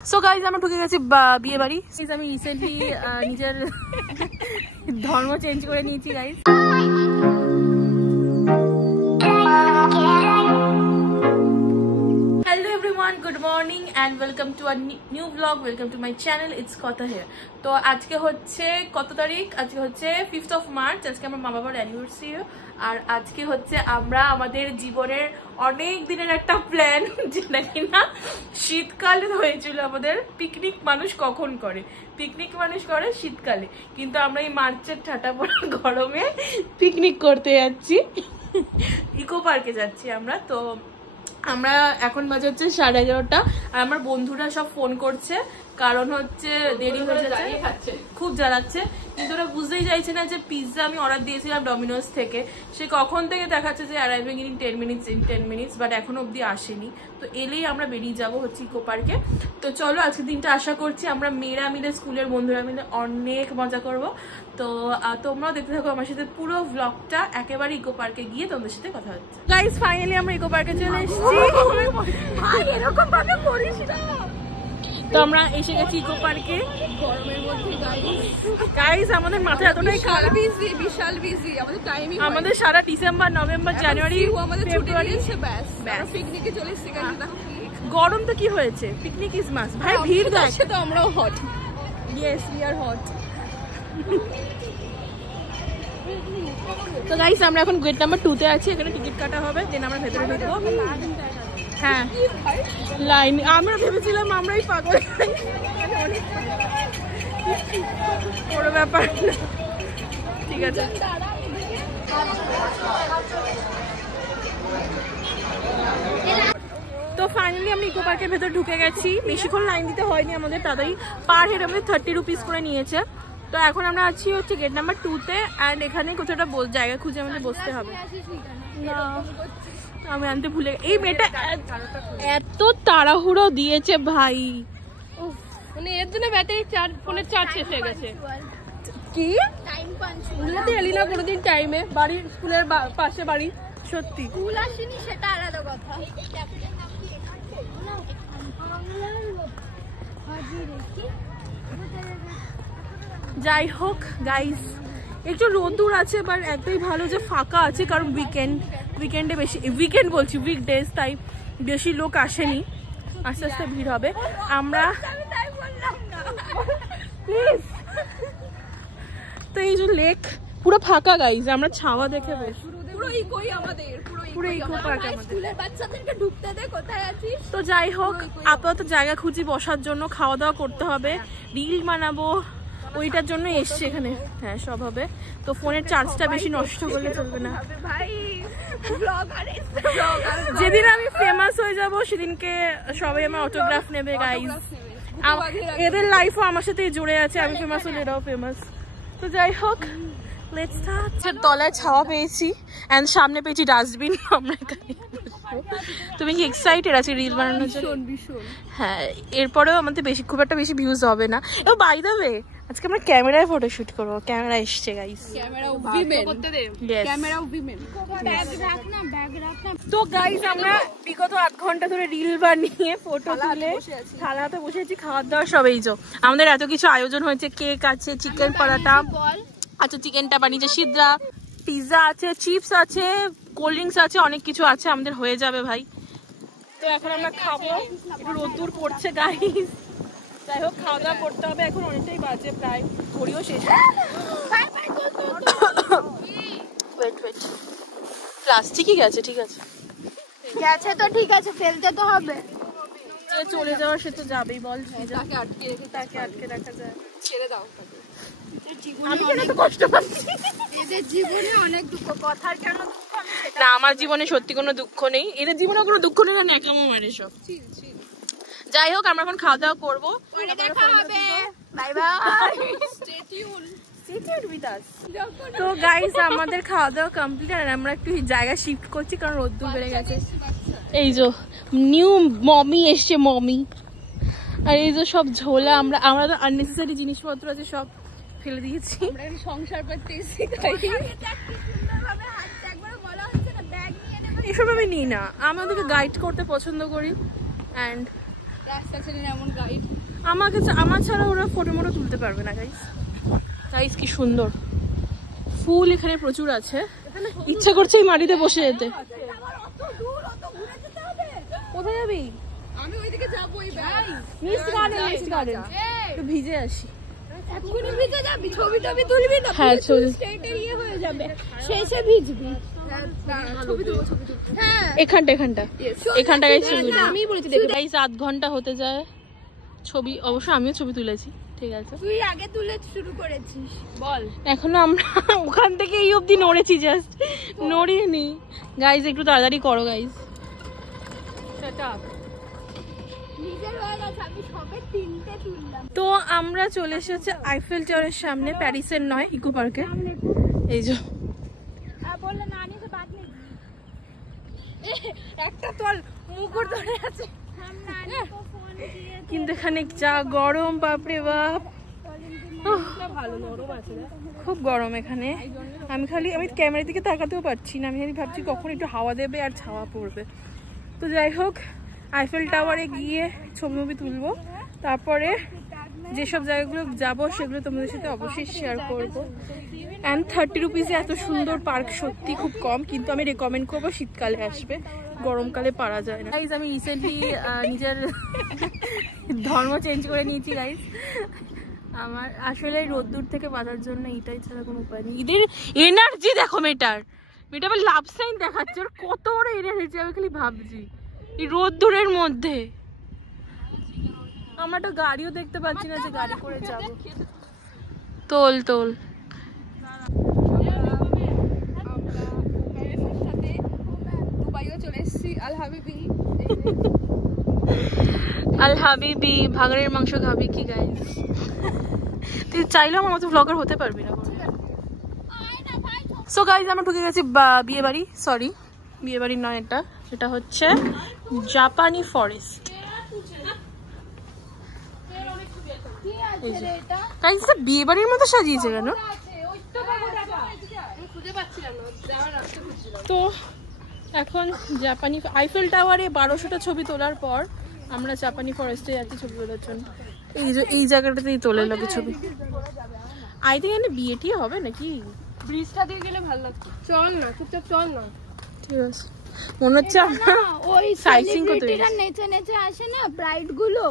So guys আমরা ঢুকে গেছি বিয়ে বাড়ি। আমি রিসেন্টলি নিজের ধর্ম চেঞ্জ করে নিয়েছি guys. Hello everyone, good morning and welcome to a new vlog. Welcome to my channel. It's Kotha here. তো আজকে হচ্ছে কত তারিখ? আজকে হচ্ছে 5th of March. আজকে আমার মা বাবার অ্যানিভার্সারি। আর আজকে হচ্ছে আমরা আমাদের জীবনের অনেক দিনের একটা প্ল্যান, যেটা কিনা শীতকালে হয়েছিল আমাদের। পিকনিক মানুষ কখন করে? পিকনিক মানুষ করে শীতকালে, কিন্তু আমরা এই মার্চের ঠাটা পড়া গরমে পিকনিক করতে যাচ্ছি। ইকো পার্কে যাচ্ছি আমরা। তো আমরা এখন বাজে হচ্ছে 11:30, আর আমার বন্ধুরা সব ফোন করছে, কারণ হচ্ছে দেরি হয়ে যাচ্ছে, খুব জ্বালাচ্ছে। কিন্তু ওরা বুঝতেই চাইছে না যে পিৎজা আমি অর্ডার দিয়েছিলাম ডমিনোজ থেকে, সে কখন থেকে দেখাচ্ছে যে অ্যারাইভিং ইন 10 মিনিটস, বাট এখনো অব্দি আসেনি। তো এলেই আমরা বেরিয়ে যাবো হচ্ছে ইকো পার্কে। তো চলো আজকের দিনটা আশা করছি আমরা মেয়েরা মিলে, স্কুলের বন্ধুরা মিলে অনেক মজা করব। তো তোমরাও দেখতে থাকো আমার সাথে পুরো ব্লগটা, একেবারে ইকো পার্কে গিয়ে তোমাদের সাথে কথা হচ্ছে। গাইস ফাইনালি আমরা ইকো পার্কে চলে এসেছি। এরকম ভাবে করিস না। তো আমরা এসে গেছি ইকো পার্কে গরমের মধ্যে। গাইস আমাদের মাথায় এতটাই খারাপ, বিশাল বিজি আমাদের টাইমিং। আমাদের সারা ডিসেম্বর, নভেম্বর, জানুয়ারি, ফেব্রুয়ারি পিকনিকে চলে এসেছি। গরম তো কি হয়েছে, পিকনিক ইজ মাস্ট ভাই। ভিড় দেখছে তো আমরাও hot. Yes we are hot. তো গাইস আমরা এখন গেট নাম্বার 2 তে আছি, এখানে টিকিট কাটা হবে, দেন আমরা ভেতরে ঢুকবো। হ্যাঁ লাইন, আমরা ভেবেছিলাম আমরাই পাগল, বড় ব্যাপার না। ঠিক আছে তো ফাইনালি আমি ইকো পার্কের ভেতর ঢুকে গেছি। বেশিক্ষণ লাইন দিতে হয়নি আমাদের, তাড়াতাড়ি পার হেড আমাদের 30 রুপিস করে নিয়েছে। তো এখন আমরা আছি হচ্ছে গেট নাম্বার 2 তে, অ্যান্ড এখানে কোথাও একটা জায়গা খুঁজে আমাদের বসতে হবে। আমি আনতে ভুলে, এই মেয়েটা এত তাড়াহুড়ো দিয়েছে ভাই, মানে এর জন্য ব্যাটারি ফোনের চার্জ শেষ হয়ে গেছে। কি বুঝতে এলি না কোনোদিন টাইমে? বাড়ি, স্কুলের পাশে বাড়ি, সত্যি স্কুল আসেনি সেটা আলাদা কথা। যাই হোক গাইস, একটু রোদ্দুর আছে, বাট এতই ভালো যে ফাঁকা আছে, কারণ উইকেন্ডে বেশি, উইকেন্ড বলছি উইকডেজ, তাই বেশি লোক আসেনি। আস্তে আস্তে ভিড় হবে। আমরা প্লিজ, তো এই যে লেক পুরো ফাঁকা গাইস, আমরা ছাওয়া দেখে বেশ পুরো ইকোই আমাদের, পুরো ইকো পার্ক আমাদের। স্কুলের বাচ্চাদেরকে ঢুকতে দে, কোথায় আছিস? তো যাই হোক, আপাতত জায়গা খুঁজি বসার জন্য, খাওয়া দাওয়া করতে হবে, রিল বানাবো, ওইটার জন্য এসছি এখানে। হ্যাঁ সব হবে। তো ফোনের চার্জটা বেশি নষ্ট করলে চলবে না ভাই। যেদিন আমি ফেমাস হয়ে যাব সেদিনকে সবাই আমার অটোগ্রাফ নেবে গাইস। এদের লাইফও আমার সাথে জুড়ে আছে, আমি ফেমাস হলে এরাও ফেমাস। তো যাই হোক লেটস স্টার্ট। তলায় ছাওয়া পেয়েছি, এন্ড সামনে পেয়েছি ডাস্টবিন। আমরা তুমি কি এক্সাইটেড আছি রিল বানানোর জন্য? হ্যাঁ, এরপরেও আমাদের খুব একটা বেশি ভিউজ হবে না। ও বাই দ্য ওয়ে, আজকে আমরা ক্যামেরায় ফটোশুট করবো। ক্যামেরা এসছে গাইস, তো গাইস আমরা বিগত 8 ঘন্টা ধরে রিল বানিয়ে ফটো তুলে থালা হাতে বসে আছি, খাওয়ার দাওয়ার সব। এই যে আমাদের এত কিছু আয়োজন হয়েছে, কেক আছে, চিকেন পরাটা, আচ্ছা চিকেনটা বানিয়েছে সিদ্রা, পিৎজা আছে, চিপস আছে, কোল্ড ড্রিঙ্কস আছে, অনেক কিছু আছে, আমাদের হয়ে যাবে ভাই। তো এখন আমরা খাবো, একটু রোদ্দুর পড়ছে গাইস। যাই হোক খাওয়া দাওয়া করতে হবে, এখন অনেকটাই বাজে, প্রায় ঘড়িও শেষ। প্লাস্টিকই গেছে, ঠিক আছে গেছে তো ঠিক আছে, ফেলতে তো হবে। যে চলে যাওয়ার সে তো যাবেই, বল তাকে আটকে রাখা যায়? ছেড়ে দাও, আমি কেন তো কষ্ট পাচ্ছি? এদের জীবনে অনেক দুঃখ, কথার কেন দুঃখ? না আমার জীবনে সত্যি কোনো দুঃখ নেই, এদের জীবনে কোনো দুঃখ নেই, না কেমন মানে সব। যাই হোক আমরা এখন খাওয়া দাওয়া করবো, দেখা হবে, bye bye, stay tune with us. তো গাইস আমাদের খাওয়া দাওয়া কমপ্লিট, আর আমরা একটু জায়গা শিফট করছি কারণ রোদ্দুর বেড়ে গেছে। এই যে নিউ মমি এসছে, মমি। আর এই যে সব ঝোলা, আমরা তো আননেসেসারি জিনিসপত্র আছে সব ফেলে দিয়েছি। সংসার করতে এসেছি, এসব আমি নিই না, আমি ওদেরকে গাইড করতে পছন্দ করি, অ্যান্ড রাস্তা ছেড়ে এমন গাইড আমার ছাড়া ওরা ফটো মটো তুলতে পারবে না গাইস। গাইস কি সুন্দর ফুল এখানে প্রচুর আছে, ইচ্ছা করছে এই মাটিতে বসে যেতে। কোথায় যাবি? আমি ওইদিকে যাবই ভাই। মিস্ট গার্ডেন একটু ভিজে আসি। এক্ষুনি ভিজে যাবি, ছবি টবি তুলবি না? হ্যাঁ ছবি স্টেটে ইয়ে হয়ে যাবে, শেষে ভিজবি। ছবি তুলবো। হ্যাঁ এখানটা গাইস ছবি আমি বলেছি দেখে। গাইস 8 ঘন্টা হতে যায় ছবি, অবশ্য আমিও ছবি তুলেছি, ঠিক আছে। তুই আগে তুলে শুরু করেছিস বল। এখনো আমরা ওখান থেকে এই অবধি নড়েছি, জাস্ট নড়িনি। গাইস একটু তাড়াতাড়ি করো গাইস। নিজের হয়ে গেছে, আমি সবে 3টে তুললাম। তো আমরা চলে এসেছি আইফেল টাওয়ারের সামনে, প্যারিসের নয়, ইকো পার্কে। এই যে বললে নানি সে বাদ নেই, একটা তোর মুকুর ধরে আছে। কিন্তু এখানে যা গরম, বাপরে বাপ, খুব গরম এখানে। আমি ক্যামেরার দিকে তাকাতেও পারছি না, আমি ভাবছি কখন একটু হাওয়া দেবে আর ছাওয়া পড়বে। তো যাই হোক, আইফেল টাওয়ারে গিয়ে ছবি তুলবো, তারপরে যেসব জায়গাগুলো যাবো সেগুলো তোমাদের সাথে অবশ্যই শেয়ার করবো। অ্যান্ড 30 রুপিসে এত সুন্দর পার্ক সত্যি খুব কম, কিন্তু আমি রেকমেন্ড করবো শীতকালে আসবে, গরমকালে পারা যায় না। গাইজ আমি রিসেন্টলি নিজের ধর্ম চেঞ্জ করে নিয়েছি গাইজ। আমার আসলে রোদ্দুর থেকে বাঁচার জন্য এটাই ছাড়া কোনো উপায় নেই। এদের এনার্জি দেখো, মেয়েটার আবার লাভ সাইন দেখাচ্ছে, ওর কত বড় এনার্জি আমি খালি ভাবছি এই রোদ্দুরের মধ্যে। আমরা তো গাড়িও দেখতে পাচ্ছি না যে গাড়ি করে যাবো। তোল আল হাবিবি ভাগাড়ের মাংস খাবি কি গাইস? তুই চাইলেও আমার মতো ব্লগার হতে পারবি না। সো গাইস আমরা ঢুকে গেছি বিয়ে বাড়ি, সরি বিয়ে বাড়ি নয়, এটা হচ্ছে জাপানি ফরেস্ট। গাইস বিয়ে বাড়ির মতো সাজিয়েছে কেন? তো এখন জাপানি আইফেল টাওয়ারে 1200টা ছবি তোলার পর আমরা জাপানি ফরেস্টে যাচ্ছি ছবি তোলার জন্য। এই জায়গাটাতেই তোলে লাগে ছবি। আই থিঙ্ক এখানে বিয়েটি হবে নাকি? ব্রিজটা দিয়ে গেলে ভালো লাগতো। চল না, চুপচাপ চল না। ঠিক আছে, মনে হচ্ছে আমরা ওই সাইটসিং করতে সেলিব্রিটিরা নেচে আসে না, ব্রাইড গুলো,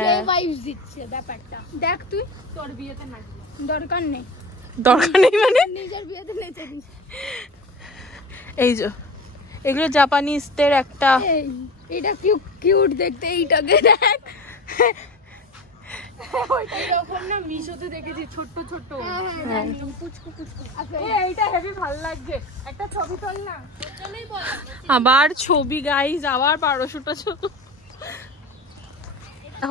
সেই ভাইবস দিচ্ছে ব্যাপারটা। দেখ তুই তোর বিয়েতে নাচ, দরকার নেই মানে নিজের বিয়েতে নেচে দিস। এই যে এগুলো জাপানিজদের একটা, এটা কিউট দেখতে, এইটাকে দেখ। ওইরকম না মিশোতে দেখেছি ছোট্ট পুচকু এইটা হেভি ভালো লাগছে। একটা ছবি তোল না। আবার ছবি গাইজ, আবার 1200টা ছবি।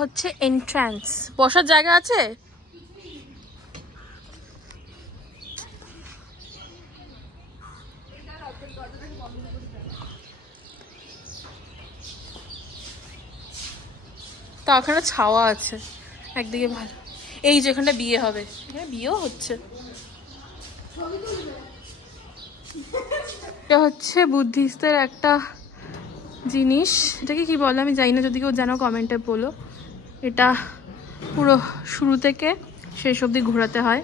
হচ্ছে এন্ট্রান্স, বসার জায়গা আছে? তা ওখানে ছাওয়া আছে একদিকে ভালো। এই যেখানটা বিয়ে হবে, এখানে বিয়েও হচ্ছে। এটা হচ্ছে বুদ্ধিস্টদের একটা জিনিস, এটাকে কি বলে আমি জানি না, যদি কেউ জানো কমেন্টে বলো। এটা পুরো শুরু থেকে শেষ অবধি ঘোরাতে হয়।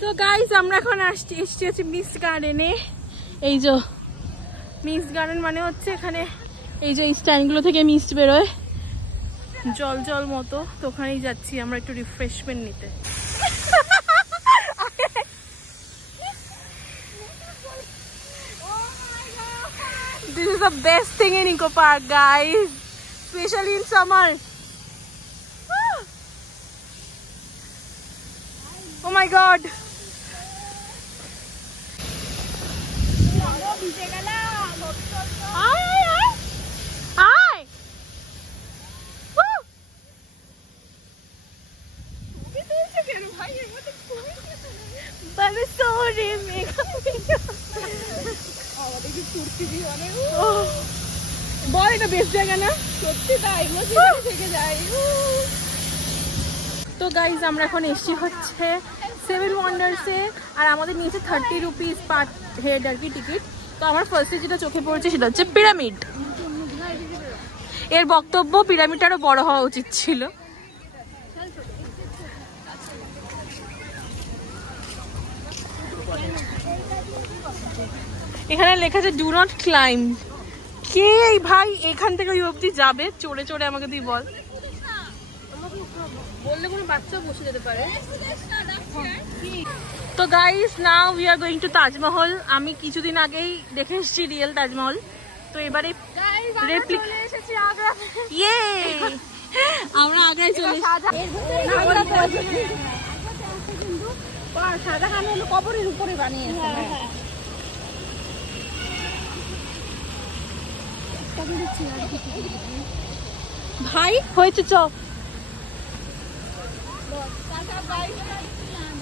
তো গাইস আমরা এখন এসছি মিস্ট গার্ডেনে। এই যে মিস্ট গার্ডেন মানে হচ্ছে এখানে এই যে স্ট্যান্ডগুলো থেকে মিস্ট বেরোয় জল মতো, তো ওখানেই যাচ্ছি আমরা একটু রিফ্রেশমেন্ট নিতে। This is the best thing in Eco Park, guys, especially in summer. Oh my god. বল এটা বেস্ট জায়গা না? সত্যি তাই, থেকে যাই। তো গাইজ আমরা এখন এসছি হচ্ছে 7 ওয়ান্ডার্সে, আর আমাদের নিয়েছে 30 রুপিস পার হেড আর কি টিকিট। তো আমার ফার্স্টে যেটা চোখে পড়েছে সেটা হচ্ছে পিরামিড। এর বক্তব্য পিরামিড আরো বড় হওয়া উচিত ছিল। এখানে লেখা আছে ডু নট ক্লাইম্ব। কে এই ভাই এখান থেকে ওই অবধি যাবে চড়ে চড়ে? আমাকে তুই বল। বললে কোনো বাচ্চা বসে যেতে পারে। তো guys now we are going to Taj Mahal. আমি কিছুদিন আগেই দেখে এসেছি রিয়েল তাজমহল। তো এবারে চলে এসেছি আগ্রা। ইয়ে আমরা আগ্রায় চলে শাহজাহান হলো কবরের উপরে বানিয়েছে। ভাই হয়েছে চ।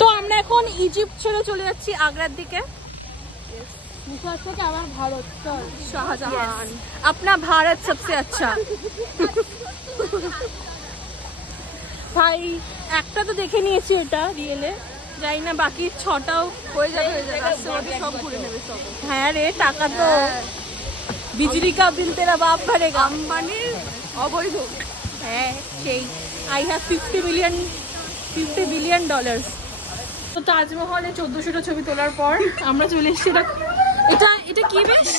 তো আমরা এখন ইজিপ্ট ছেড়ে চলে যাচ্ছি আগ্রার দিকে। আমার ভারত চল। শাহজাহান আপনা ভারত সবসে আচ্ছা। ভাই একটা তো দেখে নিয়েছি ওটা রিয়েলে, যাই না বাকি 6টাও হয়ে যাবে সব ঘুরে নেবে সব। হ্যাঁ রে টাকা তো বিজলি কা বিল তেরা বাপ ভরেগা। আম্বানির অবৈধ। হ্যাঁ সেই আই হ্যাভ $50 বিলিয়ন। তো তাজমহলে 1400টা ছবি তোলার পর আমরা চলে এসেছি। এটা কি বেশ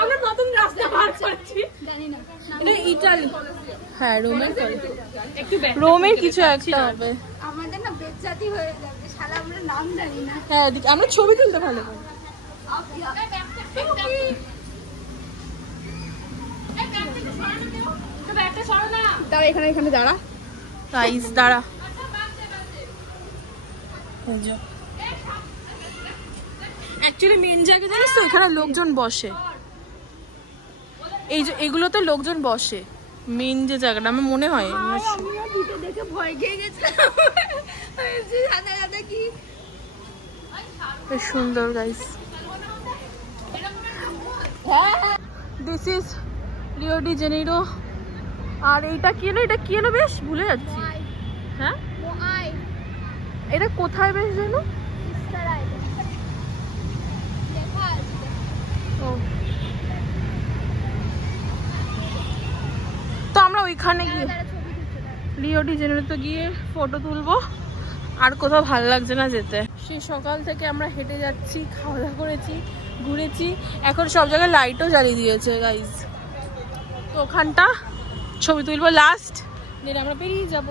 আমরা নতুন রাস্তা পার করছি। জানি না এটা ইটালি। হ্যাঁ একটু রোমের কিছু একটা হবে। আমাদের না বেজ্জাতি হয়ে যাবে শালা, আমরা নাম জানি না। হ্যাঁ আমরা ছবি তুলতে ভালো পারি। দাঁড়া এখানে দাঁড়া। গাইস দাঁড়া। অ্যাকচুয়ালি মেন জায়গা জানিস তো এখানে লোকজন বসে। এই যে এগুলোতে লোকজন বসে মেন যে জায়গাটা আমার মনে হয়। দেখে ভয় খেয়ে গেছে। বেশ সুন্দর guys. This is Rio de Janeiro. আর এইটা কি এলো? এটা কি এলো বেশ ভুলে যাচ্ছি। হ্যাঁ এটা কোথায় বেশ যেন? তো আমরা ওইখানে গিয়ে রিও ডি জেনিরোতে গিয়ে ফটো তুলবো। আর কোথাও ভালো লাগছে না যেতে। সে সকাল থেকে আমরা হেঁটে যাচ্ছি, খাওয়া দাওয়া করেছি, ঘুরেছি। এখন সব জায়গায় লাইটও জ্বালিয়ে দিয়েছে গাইজ। তো ওখানটা ছবি তুলবো লাস্ট, দেন আমরা বেরিয়ে যাব।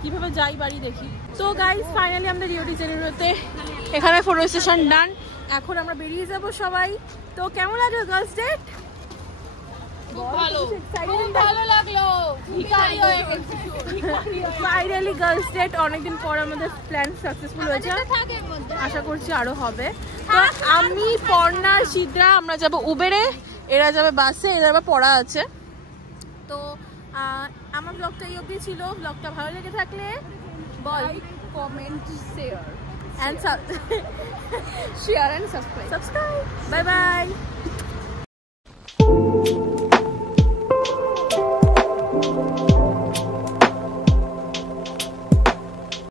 কিভাবে যাই বাড়ি দেখি। তো গাইজ ফাইনালি আমরা রিও ডি জেনিরোতে এখানে ফটো সেশন ডান। এখন আমরা বেরিয়ে যাব সবাই। তো কেমন লাগলো গার্লস ডেট? ভালো লাগলো। ফাইনালি গার্লস ডেট অনেকদিন পর আমাদের প্ল্যান সাকসেসফুল হয়েছে। আশা করছি আরো হবে। তো আমি পর্ণা সিদ্রা আমরা যাব উবেরে, এরা যাবে বাসে, এরা আবার পড়া আছে। তো আমার ব্লগটা এই অবধি ছিল। ব্লগটা ভালো লেগে থাকলে বল comment share and share and subscribe. Bye bye.